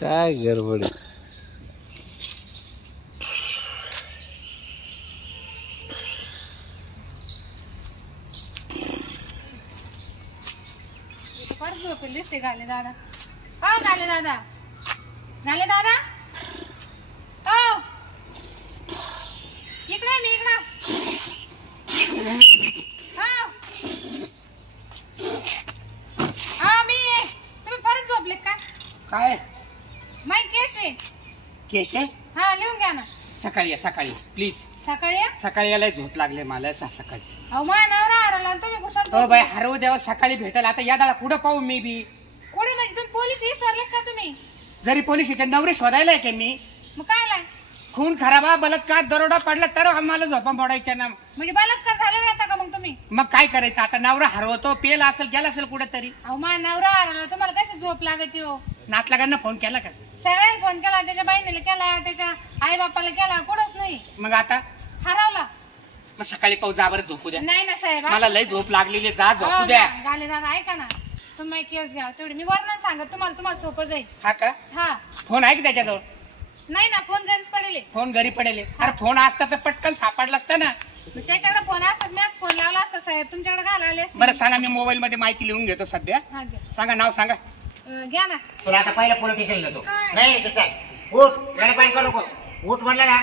काय गडबड पर झोपेल दिसते गाले दादा. हो गाले दादा, गाले दादा, हो इकडे मी इकडं. हा मी आहे. तुम्ही परत झोपले का काय माई केस आहे. केश आहे? हा लिहून घ्या ना. सकाळी या, सकाळी प्लीज. सकाळी या. सकाळी यायला झोप लागले मला सकाळी. अहो माझ्या नवरा हरवला तुम्ही कुशाल. हो बाई हरवू द्यावं, सकाळी भेटल. आता या दादा कुठं पाहू मी बी? कोणी म्हणजे तुम्ही पोलीस विसरले का तुम्ही? जरी पोलिसीचे नवरे शोधायला आहे की मी? मग काय लाय खून खराबा बलात्कार दरोडा पडला तर आम्हाला झोपा मोडायच्या ना. म्हणजे बलात्कार झालेला होता का मग तुम्ही? मग काय करायचं आता? नवरा हरवतो, पेला असेल गेला असेल कुठेतरी. अहो माझा नवरा हरवला तुम्हाला कशी झोप लागते हो? नातलागांना फोन केला का? सगळ्यांना फोन केला, त्याच्या बहिणीला केला, त्याच्या आई बापाला केला, कुठंच नाही. मग आता हरवला. मग सकाळी पाहू, जा बरं झोपू द्या. नाही ना साहेब, मला लय झोप लागलेली, जा झोपू द्या. गाले दादा ऐका ना, तुम्ही केस घ्या तेवढी. मी वर्णन सांगत तुम्हाला सोपं जाईल. हा का? हा. फोन आहे की त्याच्याजवळ? नाही ना, फोन घरीच पडेल. फोन घरी पडेल. अरे फोन असता तर पटकन सापडला असता ना. त्याच्याकडे फोन असतात, मीच फोन लावला असता साहेब. तुमच्याकडे घाला आले असते. बरं सांगा, मी मोबाईल मध्ये माहिती लिहून घेतो सध्या. हा घ्या. सांगा, नाव सांगा. घ्या ना. तुला आता पहिला पोलीस स्टेशनला जातो. नाही तू चल उठ, गडबड करू नको. उठ म्हणलं ना,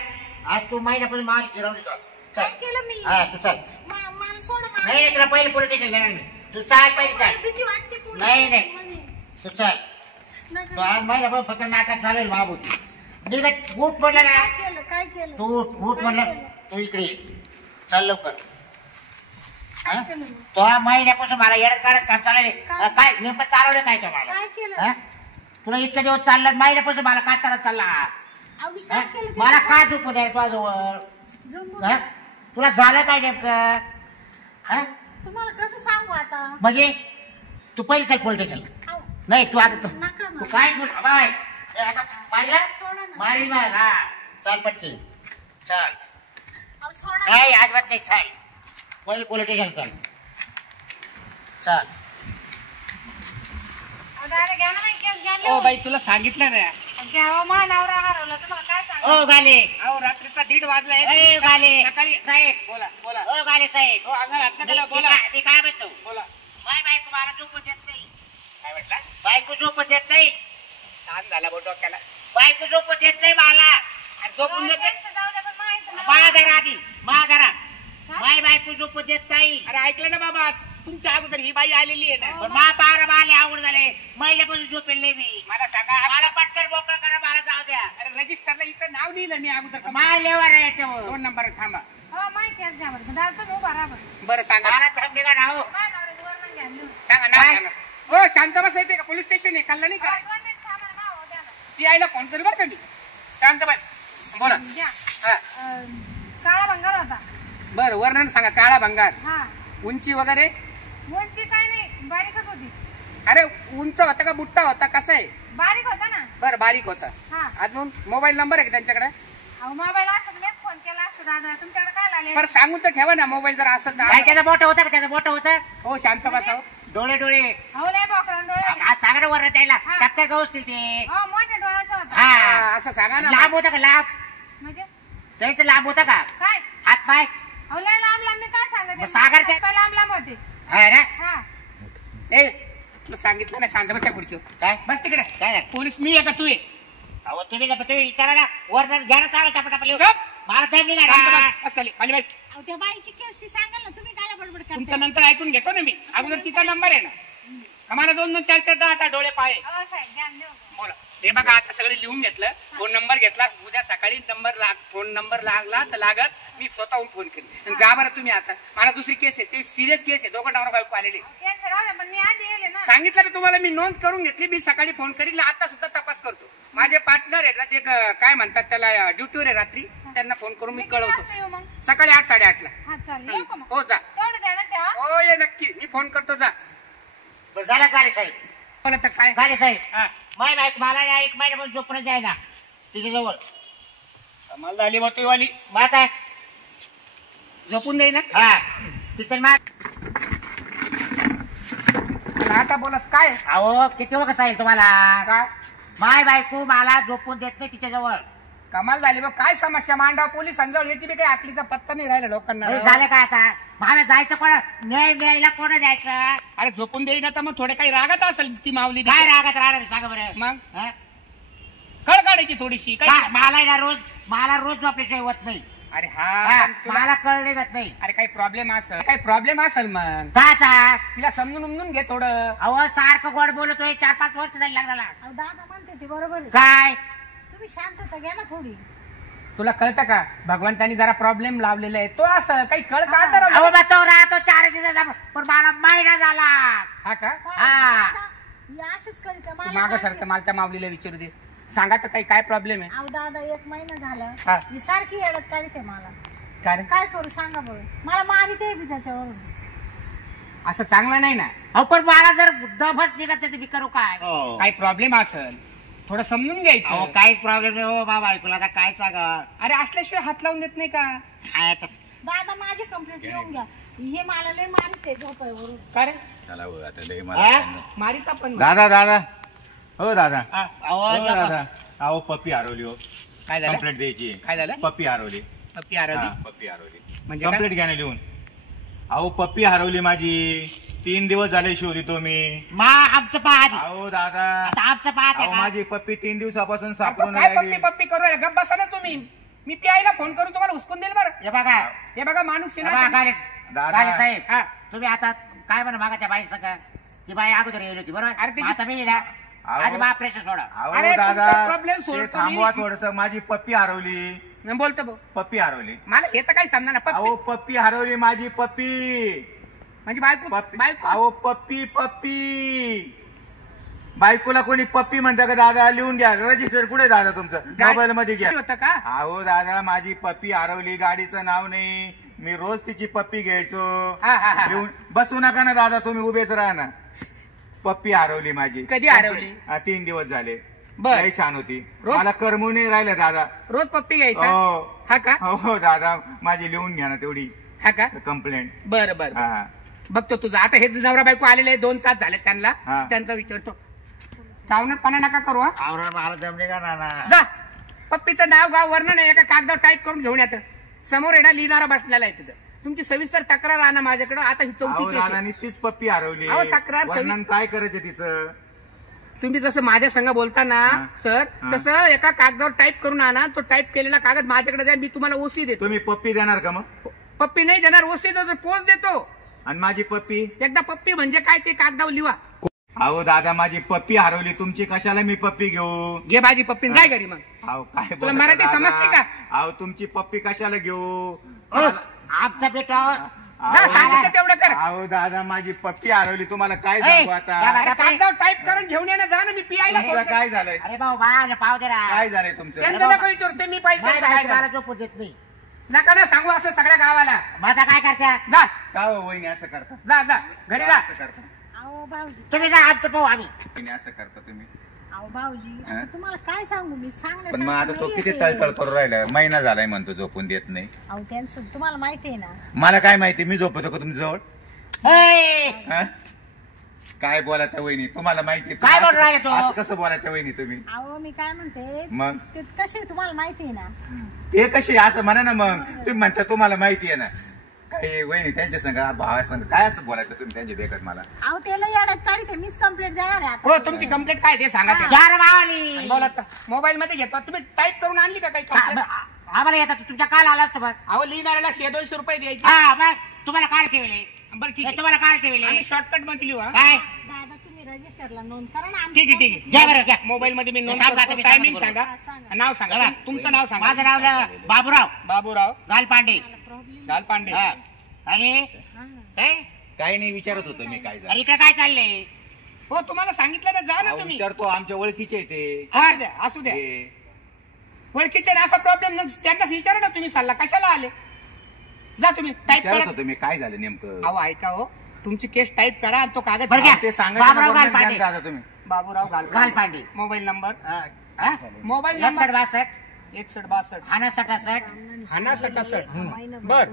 आज तू महिन्यापासून माल गिरवली का? काय केलं मी? हा तू चल. मला सोडा. नाही तुला पहिले पोलीस स्टेशन घेणार मी. तू चाल पहिले चाल. भीती वाटते पोलीस नाही स्टेशनमध्ये. तू चल. तू आज महिन्यापासून फक्त नाटक चालेल महाभूती. निघत उठ म्हणलं ना, काय केलं? तू उठ म्हणलं. तू इकडे ये. चल लवकर. हा? तो महिन्यापासून मला येडत काढत का चालेल? काय नेमकं चालवलं काय तो मला? काय केलं? हा? तुला इतके दिवस चाललं, महिन्यापासून मला का चालत चालला? अहो, मी काय केलं? मला का झोपू द्या तुझ्याजवळ? झोपू. तुला झालं काय नेमकं? हा? तुम्हाला कसं सांगू आता? म्हणजे तू पहिले चल पोलीस स्टेशनला. अहो, नाही तू आता नका ना. तू काय बोल बाय मारला सोडा ना. मारी मार. हा चाल पटकी चल. अहो, सोडा. नाही आजबात नाही. चल पहिले पोलीस स्टेशन चल. चल. अहो, दादा घ्या ना, केस घ्या. ओ बाई, तुला सांगितलं ना. घ्यावं, माझा नवरा हरवला. तुम्हाला काय सांगू? ओ गाले. अहो रात्रीचा 1:30 वाजला. ए गाले सकाळी साहेब. बोला बोला. ओ गाले साहेब. हो अंगाला हात नका लावू, बोला मी काय म्हणतो? बोला. माय बायको मला झोप देत नाही. काय म्हटलं? बायको झोप देत नाही. ताण झाला बोल डोक्याला. बायको झोप देत नाही मला. आणि झोपून देते. त्यांचं जाऊ द्या, पण माहिती नाही. माझ्या आधी माझ्या माय बायको झोप देत नाही. अरे ऐकलं ना बाबा, तुमच्या अगोदर ही बाई आलेली आहे ना. पण मा पारा माले आवड झाले. महिन्यापासून झोपेल नाही मी. मला सांगा. मला पटकन मोकळं करा, मला जाऊ द्या. अरे रजिस्टरला हिचं नाव लिहिलं मी अगोदर. माय लेवर आहे याच्यावर. 2 नंबर थांबा. हो, माहिती केस घ्या बरं. दादा तुम्ही उभा राहा बरं. बरं सांगा. मला थंडी का नाव. माझ्या नवऱ्याचं वर्णन घ्या लिहून. सांगा नाव काय? सांगा. हो शांत बसायचंय का? पोलीस स्टेशन आहे, कळलं नाही हो, का? 2 मिनिट थांबा ना, नाव द्या ना. ती आईला फोन करू बरं का मी. शांत बस. बोला. द्या. हा काळा भंगार होता. बरं, वर्णन सांगा. काळा भंगार. हा. उंची वगैरे? उंची काय नाही, बारीकच होती. अरे उंच होता का बुट्टा होता, कसा आहे? बारीक होता ना. बरं बारीक होता. हा. अजून मोबाईल नंबर आहे का त्यांच्याकडे? अहो, मोबाईल असता तर मीच फोन केला असता दादा. तुमच्याकडे काय लागले? बरं सांगून तर ठेवा ना, मोबाईल जर असेल काय तर. त्याचं मोठं होतं का? त्याचं मोठं होतं. हो शांत बसाव. डोळे डोळे हो, लय बोकरा डोळे. आज सांगा ना वर त्याला. हा. टक्कर गवसतील ते. हो, मोठ्या डोळ्याचा होता. हा असं सांगा ना. लांब होता का? लांब म्हणजे त्याचं लांब होता का? काय? हात पाय. अहो, लय लांब लांब. मी काय सांगते? मग सागर ते- हातपाय लांब लांब होते. हा ना. हा. ए तुला सांगितलं ना, शांत बस त्या खुर्चीवर. काय बस तिकडे. काय झालं? पोलीस मी आहे का तू आहे? अहो तुम्ही विचारा ना. वर घ्या ना चांगलं टपटप लिहून. गप. मला थंडी नाही शांत ना. बस. बस खाली खाली बस. अहो, त्या बाईची केस ती सांगाल ना, तुम्ही काय बडबड तुमचा करता? नंतर ऐकून घेतो ना मी. अगोदर तिचा नंबर आहे ना. आम्हाला 2-2 4-4 10 डोळे पाय. हो साहेब, ध्यान देऊ. बोला. हे बघा, आता सगळं लिहून घेतलं. फोन नंबर घेतला. उद्या सकाळी फोन नंबर लागला तर लागत, मी स्वतःहून फोन करेन. जा बरं तुम्ही. आता मला दुसरी केस आहे, ते सिरियस केस आहे. दोघं नवरा बायको आलेले. केस राहू द्या, पण मी आधी येले ना. सांगितलं ना तुम्हाला, मी नोंद करून घेतली. मी सकाळी फोन करील. आता सुद्धा तपास करतो. माझे पार्टनर आहेत ना, ते काय म्हणतात त्याला, ड्युटीवर आहे रात्री. त्यांना फोन करून मी किती वाजता कळवतो. येऊ मग? सकाळी 8-8:30 ला. हा चालेल. येऊ का मग? हो जा. तेवढं द्या ना तेव्हा. हो ये नक्की. मी फोन करतो. जा. बरं झालं गाले साहेब. बोला तर काय. गाले साहेब. हा. माय बायको मला या 1 महिन्यापासून झोपणं द्यायला तिच्याजवळ. मला झाली होती वाली. मग आता झोपून नाही ना. हा तिथं आता बोलत काय अहो किती वेळ कसं येईल तुम्हाला काय माय बायको मला झोपून देत नाही तिच्याजवळ कमाल झाली बघ काय समस्या मांडा पोलिसांजवळ याची बी काही आकलीचा पत्ता नाही राहिला लोकांना झालं काय आता मला जायचं कोण न्यायला कोण जायचं अरे झोपून देई ना तर मग थोडे काही रागत असेल ती माऊली काय रागत राहणार सांगा बरं मग हं? कळ काढायची थोडीशी काय मला ना रोज झोपल्याशिवाय होत नाही अरे हा, हा मला कळले जात नाही अरे काही प्रॉब्लेम असेल मग का तिला समजून उमजून घे थोडं अहो सारखं गोड बोलतोय 4-5 वर्ष झाली लग्नाला अहो, दादा म्हणते ते बरोबर आहे. काय तुम्ही शांतता घ्या ना थोडी. तुला कळतं का भगवंतानी जरा प्रॉब्लेम लावलेला आहे तो असं काही कळ काढ अहो बा तो राहतो 4 दिवसाचा पण मला महिना झाला हा का हा. ही अशीच करीत तू मागं सारखं मला त्या माऊलीला विचारू दे सांगा तर काही काय प्रॉब्लेम आहे अहो दादा 1 महिना झाला हा. ही सारखी येडत काढते मला. काय काय करू सांगा बरं मला मारिते बी त्याच्यावरून. असं चांगलं नाही ना अहो पण मला जर दफच निघत त्याचं मी करू काय काही प्रॉब्लेम असेल थोडं समजून अहो घ्यायचं काहीच प्रॉब्लेम नाही हो बाबा ऐकूला आता काय सांगा अरे असल्याशिवाय हात लावून देत नाही का काय आता दादा माझी कंप्लेंट घेऊन घ्या. हे मला लय मारते झोपायवरून. का रे चला भाऊ, आता लय हा? मला मारिता पण दादा दादा हो दादा अहो हो जपा. दादा अहो पप्पी हरवली हो काय झालं कंप्लेंट द्यायची काय झालं पप्पी हरवली पप्पी हरवली हा, पप्पी हरवली म्हणजे काय? कंप्लेंट घ्या ना लिहून अहो पप्पी हरवली माझी 3 दिवस झाले शोधितो मी आमचं पाहत अहो दादा आता आमचं पाहत अहो माझी पप्पी 3 दिवसापासून आपण सापडून काय राहिली पप्पी पप्पी करू गप बसा ना तुम्ही मी प्यायला फोन करून तुम्हाला हुसकून देईल बरं हे बघा हे बघा माणूस हे बघा, गाले दादा. गाले साहेब हा. तुम्ही आता काय म्हणा मागा त्या बाई सगळं ती बाई अगोदर येईल होती बरोबर अरे त्याची- आता मी ना अहो. आधी मा प्रेशर सोडा अहो अरे, दादा तुमचा problem ते सोडतो थांबवा मी. थोडस माझी पप्पी हरवली बोलतो भाऊ पप्पी हरवली मला हे तर काही समजा ना पप्पी अहो पप्पी हरवली माझी पप्पी म्हणजे बायको पप्पी बायको अहो पप्पी पप्पी बायकोला कोणी पप्पी म्हणता का दादा लिहून घ्या रजिस्टर कुठे दादा तुमचं मोबाईल मध्ये घ्या होतं का अहो दादा माझी पप्पी हरवली गाडीचं नाव नाही मी रोज तिची पप्पी घ्यायचो हा, हा, हा. लिहून बसू नका ना दादा तुम्ही उभेच राहा ना पप्पी हरवली माझी कधी हरवली? 3 दिवस झाले बर. लई छान होती रोज? मला करमू नाही राहिलं दादा रोज पप्पी घ्यायचा हो हा का हो दादा माझी लिहून घ्या ना तेवढी हा का कंप्लेंट बरं बरं हा बघतो तुझं आता हे नवरा बायको आलेले 2 तास झाले त्यांना हा. त्यांचा विचारतो चावणपणा नका करू हा आवरण मला जमले का ना जा पप्पीचं नाव गाव वर्णन एका कागदावर टाईप करून घेऊन येतं समोर येणार लिहिणारा बसलेला आहे तुझं तुमची सविस्तर तक्रार आणा माझ्याकडे आता ही 4थी अहो केस आहे. दादा तीच पप्पी हरवली अहो, तक्रार वर्णन काय करायचं तिचं तुम्ही जसं माझ्या संग बोलताना हा. सर हा. तसं एका कागदावर टाईप करून आणा तो टाईप केलेला कागद माझ्याकडे द्या मी तुम्हाला ओसी देतो तुम्ही पप्पी देणार का मग पप्पी नाही देणार ओसी देतो पोच देतो आणि माझी पप्पी एकदा पप्पी म्हणजे काय ते कागदावर लिहा अहो दादा माझी पप्पी हरवली तुमची कशाला मी पप्पी घेऊ घे भाजी पप्पी जाय घरी मग अहो काय तुला बोलता मराठी दादा? समजते का? अहो तुमची पप्पी कशाला घेऊ आमचा पेटा जा सांगितलं तेवढं कर अहो दादा माझी पप्पी हरवली तुम्हाला काय ए, सांगू या आता बाई. अरे, कागदावर टाईप करून घेऊन येणं जा ना मी पियायला तुमचं फोन करतो. काय झालंय अरे भाऊ बाळा पाव दे ना काय झालंय तुमचं त्यांचं नका विचारू ते मी पाहिजे नाही, त्यांचं काय मला झालं. झोपू देत नाही नका ना सांगू असं सगळ्या गावाला मग आता काय करत्या जा का हो वहिनी असं करता जा जा घरी जा असं करता अहो भाऊजी तुम्ही जा आमचं पाहू आम्ही वहिनी असं करता तुम्ही अहो भाऊजी हा? आता तुम्हाला काय सांगू मी पण मग आता तो सांगण्यासारखं किती नाहीये ते. तळतळ करू राहिला महिना झालाय म्हणतो झोपून देत नाही अहो त्यांचं तुम्हाला माहिती आहे ना मला काय माहिती मी झोपतो का तुमच्या जवळ ए, हा? काय बोला त्या वहिनी तुम्हाला माहिती काय असं- बोलू राहिले तो? असं कसं बोला त्या वहिनी तुम्ही अहो मी काय म्हणते मग? ते कसे तुम्हाला माहिती आहे ना ते कशी असं म्हणा ना मग तुम्ही म्हणता तुम्हाला माहिती आहे ना काही वहिनी त्यांच्या संग भावा संग काय असं बोलायचं तुम्ही त्यांच्या देखत मला अहो त्याला येड्यात काढते मीच कंप्लेंट देणार आहे हो आता. तुमची कंप्लेंट काय ते सांगा ते. चार मावाली बोला मोबाईल मध्ये घेतो तुम्ही टाईप करून आणली का काही complaint? आम्हाला येतात तुमच्या काल आला असतो बघ अहो लिहिणाऱ्याला 100-200 रुपये द्यायचे हा मग तुम्हाला काल ठेवले बरं ठीक हे आहे तुम्हाला काल ठेवले आम्ही शॉर्टकट मध्ये लिहू हा काय दादा तुम्ही रजिस्टरला नोंद करा ना ठीक आहे ठीक आहे घ्या बरं घ्या मोबाईल मध्ये मी नोंद सांगा, करतो तुम्ही टायमिंग सांगा सांगा सांगा. नाव सांगा बघा. तुमचं नाव सांगा माझं नाव बाबूराव बाबूराव गालपांडे प्रॉब्लेम गालपांडे हा. आणि काय काही नाही विचारत होतो मी काय झालं अरे इकडे काय चाललंय हो तुम्हाला सांगितलं ना जा ना अहो, तुम्ही विचारतो आमच्या ओळखीचे आहे ते असू द्या असू द्या हे. ओळखीचे ना असा प्रॉब्लेम त्यांना विचारा ना तुम्ही सल्ला कशाला आले जा तुम्ही टाईप विचारत करा होतो मी काय झालं नेमकं अहो ऐका हो तुमची केस टाईप करा आणि तो कागद बरं घ्या. ते सांगा बाबराव गालपांडे. दादा तुम्ही बाबूराव गालपांडे. मोबाईल नंबर हा? मोबाईल 61 नंबर 62 6162 हाना 67 हाना 67 बर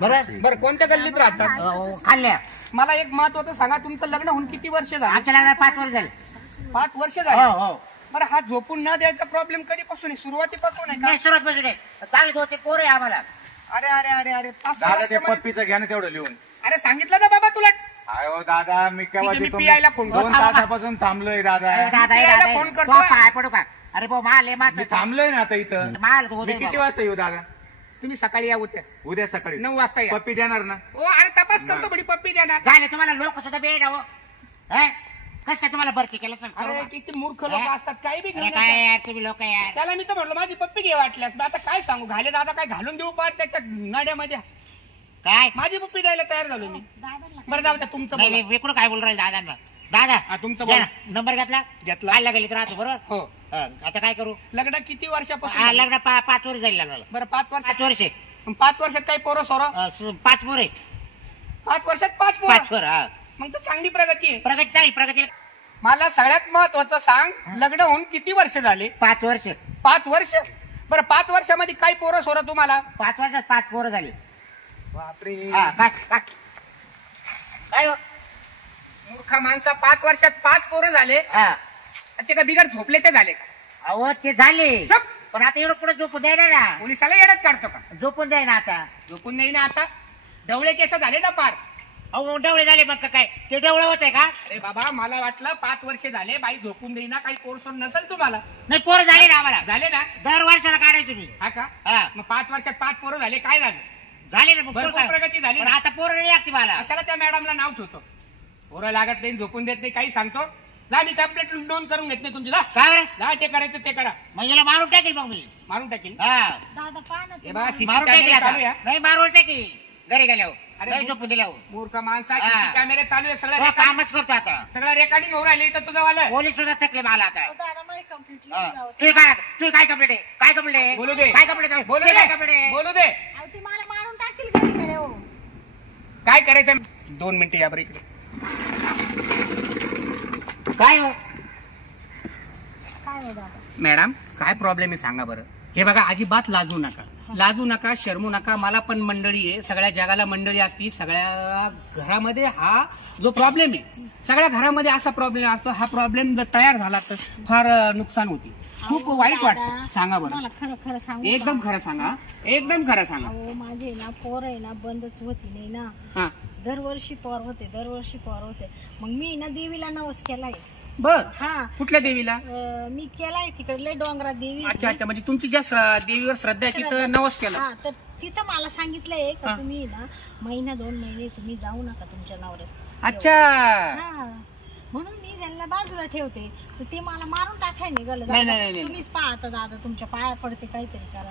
बरं बर कोणत्या गल्लीत राहतात खाल्ल्या मला एक महत्वाचं सांगा, तुमचं लग्न होऊन किती वर्ष झालं? आमच्या लग्नाला 5 वर्ष झाले. 5 वर्ष हो झाले. हो बरं हा झोपून न द्यायचा प्रॉब्लेम कधीपासून आहे? सुरुवातीपासून आहे नाही का? सुरत बसून चांगली होते पोर आहे आम्हाला. अरे अरे अरे अरे 5 दादा ते वर्षामध्ये- पप्पीचं घ्या ना तेवढं लिहून. अरे सांगितलं ना बाबा तुला. अहो दादा मी केव्हा ठीक आहे, मी तिथून पियायला फोन करतो. 2 तासापासून थांबलोय दादा. अरे दादा यायला दादा फोन करतो. तो पाय पडू का? अरे भाऊ माल आहे मी मात्र थांबलोय ना आता इथं. माल तो मी किती वाजता येऊ दादा? तुम्ही सकाळी या होत्या उद्या सकाळी 9 वाजता या. पप्पी देणार ना? हो अरे तपास करतो बडी पप्पी द्या ना. झाले तुम्हाला लोक सुद्धा बे ना हो. कस काय तुम्हाला भरती केलं चल करू अरे का? किती मूर्ख लोक असतात, काही बी अरे घेऊन काय येतात. यार तुम्ही लोक यार त्याला मी तर म्हटलं माझी पप्पी घे वाटल्यास. मग आता काय सांगू, घाले दादा काय घालून देऊ पार त्याच्या नाड्यामध्ये. काय माझी पप्पी द्यायला तयार झालो मी. बरं जाऊ द्या, तुमचं नाही बोला. मी इकडं काय बोल राहील दादा दादा हा, तुमचं घ्या बोला. ना. नंबर घेतला घेतला. खायला गेली तर राहतो बरोबर हो आता काय करू लग्न किती वर्षापासून हा, झालं? लग्न 5 वर्ष झाली लग्नाला बरं 5 वर्ष 5 वर्ष 5 वर्षात काही पोरं सोरं? 5 पोर आहे 5 वर्षात 5 5 पोरं? पोर हा मग तर चांगली प्रगती आहे. प्रगती चांगली प्रगती मला सगळ्यात महत्वाचं सांग, लग्न होऊन किती वर्ष झाले? 5 वर्ष 5 वर्ष. बरं 5 वर्षामध्ये काही पोरं सोरं तुम्हाला? 5 वर्षात 5 पोरं झाली बापरे हा काय काय काय हो? मूर्खा माणसा 5 वर्षात 5 पोरं झाले. हा ते का बिगर झोपले ते झाले का? अहो ते झाले चुप. पण आता एवढं पुढे झोपून द्यायला ना पोलिसाला येडत काढतो का? झोपून द्याय ना आता झोपून नाही ना आता. डवळे केस झाले ना पार. अहो डवळे झाले मग का काय ते डवळं होत आहे का अरे बाबा मला वाटलं 5 वर्ष झाले बाई झोपून देईना, काही पोर सोर नसेल तुम्हाला. नाही पोरं झाले ना आम्हाला झाले ना? दर वर्षाला काढायचं तुम्ही हा का? हा मग 5 वर्षात 5 पोरं झाले, काय झालं? झाले ना मग भरपूर पोरं काय? प्रगती झाली पण ना. आता पोरं नाही लागते मला कशाला त्या मॅडमला नाव ठेवतो? पोरं लागत नाही, झोपून देत नाही, काही सांगतो. जा मी कंप्लेंट नोंद करून घेत नाही तुमची. जा काय बरं जा, ते करायचं ते करा. मग याला मारून टाकेल मग मी मारून टाकील. हा दादा पहा ना हे बघा सीसी मारून टाकेल कॅमेरे आता चालू आहे. नाही मारून टाकी घरी गेल्यावर अरे नाही झोपून दिल्यावर मूर्ख माणसा हा. सीसी कॅमेरे चालू आहे. हो, कामच करतो आता सगळं रेकॉर्डिंग होऊ राहिले तर तुझं वाला. पोलीस सुद्धा थकले मला आता दादा मला कम्प्लीटली हा. तू काय कंप्लेंट आहे काय कंप्लेंट आहे बोलू दे. काय कंप्लेंट आहे बोलू काय दे. कंप्लेंट आहे बोलू दे. ती मला मारून टाकतील घरी गेले हो. काय करायचं? 2 मिनिटं या बरं इकडे. काय हो काय हो दादा मॅडम काय प्रॉब्लेम आहे सांगा बरं. हे बघा अजिबात लाजू नका, लाजू नका, शरमू नका. मला पण मंडळी आहे, सगळ्या जगाला मंडळी असती. सगळ्या घरामध्ये हा जो प्रॉब्लेम आहे, सगळ्या घरामध्ये असा प्रॉब्लेम असतो. हा प्रॉब्लेम जर तयार झाला तर फार नुकसान होती. खूप वाईट वाटतं. सांगा बरं, मला खरं खरं सांगू एकदम का? खरं सांगा, एकदम खरं सांगा. अहो माझे ना पोर आहे ना बंदच होती नाही ना. हा दरवर्षी पोर होते. मग मी ना देवीला नवस केलाय. बर. हा कुठल्या देवीला? मी केलाय तिकडले डोंगरात देवी आहे. अच्छा अच्छा, म्हणजे तुमची ज्या देवीवर श्रद्धा आहे तिथं नवस केलं. हा तर तिथं मला सांगितलंय का हा. तुम्ही ना 1-2 महिने तुम्ही जाऊ नका तुमच्या नवऱ्यास. अच्छा हा म्हणून मी त्यांना बाजूला ठेवते तर ते मला मारून टाकाय निघालं. नाही, दादा, नाही, नाही. तुम्हीच पाहता दादा तुमच्या पाया पडते काहीतरी करा.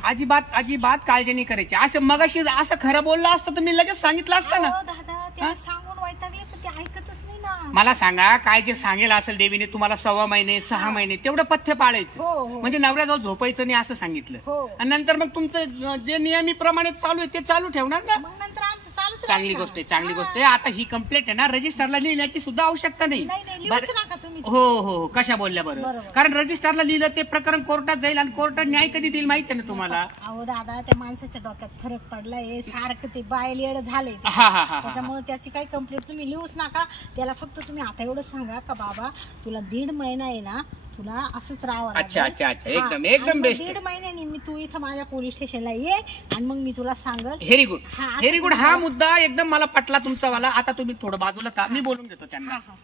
अजिबात काळजी नाही करायची. असं मगाशी असं खरं बोललं असतं तर मी लगेच सांगितलं असतं ना. अहो, दादा त्याला सांगून वैतागले पण ते ऐकतच नाही ना. मला सांगा, काय जे सांगेल असेल देवीने तुम्हाला 6 महिने 6 महिने तेवढं पथ्य पाळायचं. हो, हो. म्हणजे नवऱ्याजवळ झोपायचं नाही असं सांगितलं. हो. आणि नंतर मग तुमचं जे नियमितप्रमाणे चालू आहे ते चालू ठेवणार ना. मग नंतर आमचं चालूच राहील चांगली ना. गोष्ट आहे, चांगली हा. गोष्ट आहे. आता ही कंप्लेंट आहे ना रजिस्टरला लिहिण्याची सुद्धा आवश्यकता नाही. नाही नाही बरं. लिहूच नका तुम्ही. हो हो हो, कशा बोलल्या बरोबर. बरोबर. कारण रजिस्टरला लिहिलं ते प्रकरण कोर्टात जाईल आणि कोर्टात न्याय कधी देईल माहिती आहे ना तुम्हाला. अहो दादा त्या माणसाच्या डोक्यात फरक पडलाय सारखं ते बायल येड झालंय ते. हा हा हा त्याच्यामुळे त्याची काही कंप्लेंट तुम्ही लिहूच नका. त्याला फक्त तुम्ही आता एवढं सांगा का बाबा तुला 1.5 महिना आहे ना तुला असंच राहावं लागेल. अच्छा, अच्छा, अच्छा. हा. एकदम- एकदम आणि मग best. 1.5 महिन्यानी मी तू इथं माझ्या पोलीस स्टेशनला ये आणि मग मी तुला सांगल. व्हेरी गुड, हा, असं व्हेरी गुड. हा तुम्ही- मुद्दा एकदम मला पटला तुमचा वाला. आता तुम्ही थोडं बाजूला का मी बोलून घेतो त्यांना. हा हा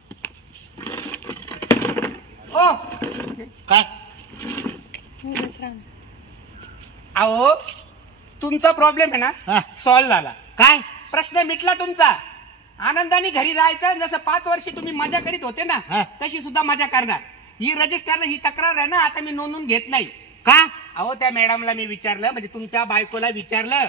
ओ काय उगाच राहा. अहो तुमचा प्रॉब्लेम आहे हा. ना सॉल्व्ह झाला. काय प्रश्न मिटला तुमचा. आनंदाने घरी जायचं. जसं 5 वर्ष तुम्ही मजा करीत होते ना हा. तशी सुद्धा मजा करणार. ही रजिस्टरला ही तक्रार आहे ना आता मी नोंदवून घेत नाही. का अहो त्या मॅडमला मी विचारलं, म्हणजे तुमच्या बायकोला विचारलं.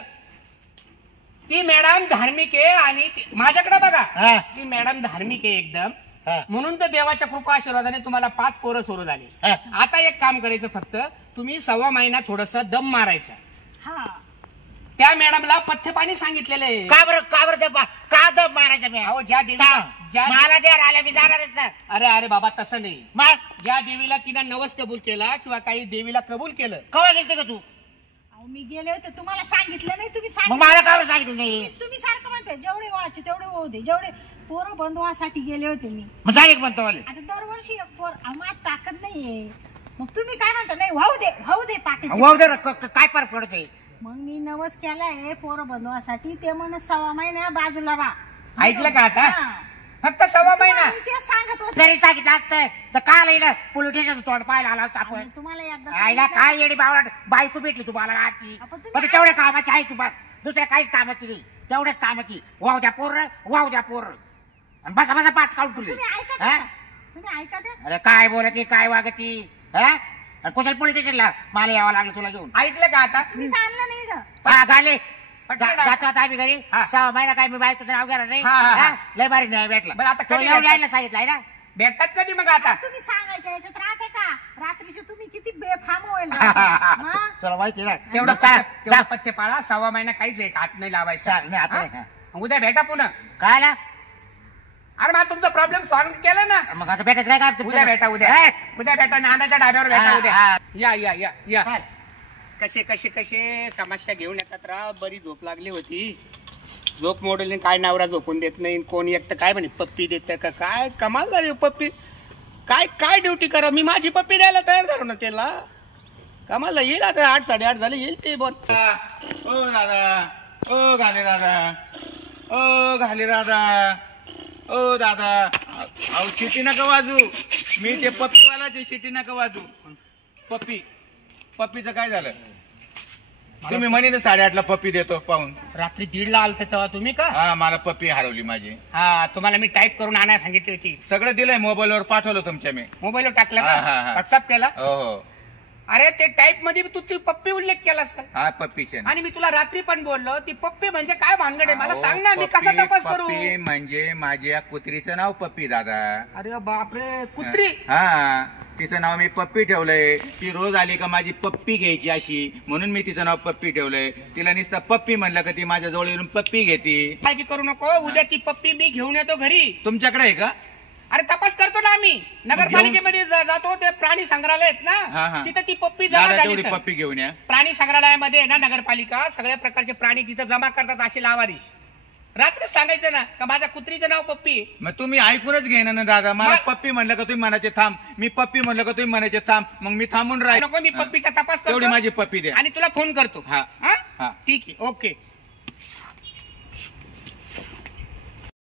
ती मॅडम धार्मिक आहे आणि माझ्याकडे बघा हा. ती मॅडम धार्मिक आहे एकदम. हा. म्हणून तर देवाच्या कृपा आशीर्वादाने तुम्हाला 5 पोरं सुरू झाली. हा. आता एक काम करायचं, फक्त तुम्ही 1.25 महिना थोडस दम मारायचा. हा त्या मॅडमला पथ्य पाणी सांगितलेलं आहे. का बरं का दब मारायचं मी अहो ज्या देवीला मला द्या आल्या मी जाणारच ना. अरे अरे बाबा तसं नाही. मग ज्या देवीला तिनं नवस कबूल केला किंवा काही देवीला कबूल केलं, कवा गेलते का तू? अहो मी गेले होते, तुम्हाला सांगितलं नाही, तुम्ही मग मला सांगितलं. काय सांगितलं नाही? तुम्ही सारखं म्हणताय जेवढे व्हायचे तेवढे होऊ दे, जेवढे पोरं बंधवासाठी गेले होते मी. मग झाले म्हणतो वाले. आता दरवर्षी एक पोर आम्हाला ताकद नाहीये. मग तुम्ही काय म्हणता, नाही वाहू दे पाठी. वाहू दे ना, काय फरक पडतोय? मग मी नवस केलाय पोरं बंधवासाठी, ते म्हण 6 महिन्या बाजूला राहा. ऐकलं का आता? हा. फक्त 6 महिना. मी ते सांगत होते. घरी सांगितलं असतं तर काल येईल पोलिटिशियन तोंड पाहायला आला होता आपण. आणि तुम्हाला एकदा आईला सांगितलं. काय येडी बावळट बायको भेटली तुम्हाला आजची. आपण तुम्ही पण तेवढ्या कामाची आहे तू, बस दुसऱ्या काहीच कामाची नाही, तेवढ्याच कामाची. वाहू द्या पोर, वाहू द्या पोर, आणि बसा बसा 5 काउंट तुले. तुम्ही ऐका हा? ते. तुम्ही ऐका ते. अरे काय बोलायची, काय वागती, हा? आणि कुठल्या पोलिटिशियनला मला यावं लागलं तुला घेऊन. ऐकलं का आता? तुम्ही आणलं नाही ना. हा घाले पटकन जातो आता आम्ही घरी. हा. 6 महिना काय मी बायकोचं नाव घेणार नाही. हा, हा, हा. हा? लय भारी नाही भेटला. बरं, आता तो कधी एवढं भेटतात? यायला सांगितलंय ना. भेटतात कधी मग आता? तुम्ही सांगायच्या याच्यात राहते का? रात्रीचे तुम्ही किती बेफाम होईल. तुला माहिती ना तेवढं जा, तेवढं जा. पत्ते पाळा. 6 महिना काहीच आहे, हात नाही लावायचा. चाल, नाही, आता नाही. हा? उद्या भेटा पुन्हा. काय ना अरे मग तुमचा प्रॉब्लेम सॉल्व्ह केला ना. मग आता भेटायचं काय काय उद्या भेटा, उद्या हे? उद्या भेटा, नांदाच्या डाब्यावर भेटा हा, उद्या. हा. या या या या. चाल. कसे समस्या घेऊन येतात राव. बरी झोप लागली होती, झोप मोडली, काय नवरा झोपून देत नाही. कोण एक तर काय म्हणे पप्पी देत का, काय कमाल झाली पप्पी. काय काय ड्युटी करा, मी माझी पप्पी द्यायला तयार करू ना त्याला. कमाल येईल आता, 8 साडेआठ झाले, येईल ते बोल. ओ दादा, ओ घाले दादा, ओ घाले दादा, ओ दादा, अहो शिटी नका वाजू. मी ते पप्पीवालाची शिटी नका वाजू. पप्पीचं काय झालं? तुम्ही म्हणे ना 8:30ला पप्पी देतो पाहून. रात्री 1:30ला आलते तेव्हा तुम्ही का? हा, मला पप्पी हरवली माझी. हा, तुम्हाला मी टाईप करून आणायला सांगितली होती. सगळं दिलंय, मोबाईलवर पाठवलं तुमच्या मी. मोबाईलवर टाकलं हा, हा, हा. व्हॉट्सअप केला. हो हो. अरे ते टाईप मध्ये तू ती पप्पी उल्लेख केला सर. हा पप्पीचे ना. आणि मी तुला रात्री पण बोललो, ती पप्पी म्हणजे काय भानगड आहे मला अहो, सांग ना, मी कसा पप्पी- तपास करू? पप्पी म्हणजे माझ्या कुत्रीचं नाव पप्पी दादा. अरे बापरे, कुत्री. हा, तिचं नाव मी पप्पी ठेवलंय. ती रोज आली का माझी पप्पी घ्यायची अशी, म्हणून मी तिचं नाव पप्पी ठेवलंय. तिला नुसतं पप्पी म्हणलं का ती माझ्या जवळ येऊन पप्पी घेते. काळजी करू नको, उद्या ती पप्पी मी घेऊन येतो घरी. तुमच्याकडे आहे का? अरे तपास करतो ना आम्ही, नगरपालिकेमध्ये जातो, ते प्राणी संग्रहालय आहेत हा, ना, हा. तिथे ती पप्पी जमा दादा झाली तेवढी सर. पप्पी घेऊन या. प्राणी संग्रहालयामध्ये आहे ना नगरपालिका, सगळ्या प्रकारचे प्राणी तिथे जमा करतात असे लावारिश. रात्रीच सांगायचं ना का माझ्या कुत्रीचं नाव पप्पी आहे. मग तुम्ही ऐकूनच घेणार ना दादा. मला मग- पप्पी म्हणलं का तुम्ही म्हणायचे थांब, मी पप्पी म्हणलं का तुम्ही म्हणायचे थांब, मग मी थांबून राहील. नको, मी पप्पीचा तपास तेवढी करतो माझी पप्पी द्या. आणि तुला फोन करतो. हा. हा? हा. ठीक आहे, ओके.